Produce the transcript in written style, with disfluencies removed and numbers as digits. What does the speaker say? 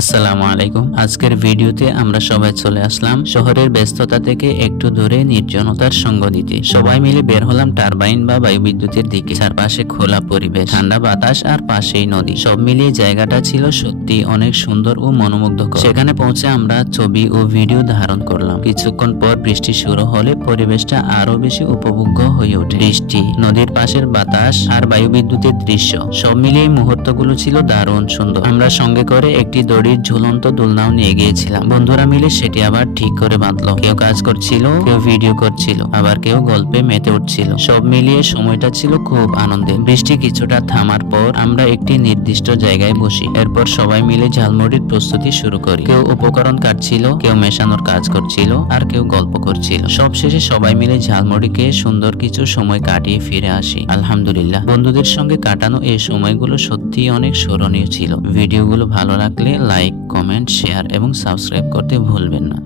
আসসালামু আলাইকুম। আজকের ভিডিওতে আমরা সবাই চলে আসলাম শহরের ব্যস্ততা থেকে একটু দূরে নির্জনতার সঙ্গ দিতে। সবাই মিলে বের হলাম টারবাইন বা বায়ুবিদ্যুতের দিকে। চারপাশে খোলা পরিবেশ, ঠান্ডা বাতাস আর পাশেই নদী। সব মিলিয়ে জায়গাটা ছিল সত্যি অনেক সুন্দর ও মনোমুগ্ধকর। সেখানে পৌঁছে আমরা ছবি ও ভিডিও ধারণ করলাম। কিছুক্ষণ পর বৃষ্টি শুরু হলে পরিবেশটা আরো বেশি উপভোগ্য হয়ে ওঠে। বৃষ্টি, নদীর পাশের বাতাস আর বায়ুবিদ্যুতের দৃশ্য সব মিলিয়ে মুহূর্তগুলো ছিল দারুণ সুন্দর। আমরা সঙ্গে করে একটি দড়ির ঝুলন্ত দোলনাও নিয়ে গিয়েছিলাম। বন্ধুরা মিলে সেটি আবার ঠিক করে বাঁধলো। কেউ কাজ করছিল, কেউ ভিডিও করছিল, আবার কেউ গল্পে মেতে উঠছিল। সব মিলিয়ে সময়টা ছিল খুব আনন্দের। বৃষ্টি কিছুটা থামার পর আমরা একটি নির্দিষ্ট জায়গায় বসি। এরপর সবাই মিলে ঝালমুড়ির প্রস্তুতি শুরু করি। কেউ উপকরণ কাটছিল, কেউ মেশানোর কাজ করছিল, আর কেউ গল্প করছিল। সবশেষে সবাই মিলে ঝালমুড়িকে সুন্দর কিছু সময় কাটিয়ে ফিরে আসি। আলহামদুলিল্লাহ, বন্ধুদের সঙ্গে কাটানো এই সময়গুলো সত্যিই অনেক স্মরণীয় ছিল। ভিডিওগুলো ভালো লাগলে লাইক, কমেন্ট, শেয়ার এবং সাবস্ক্রাইব করতে ভুলবেন না।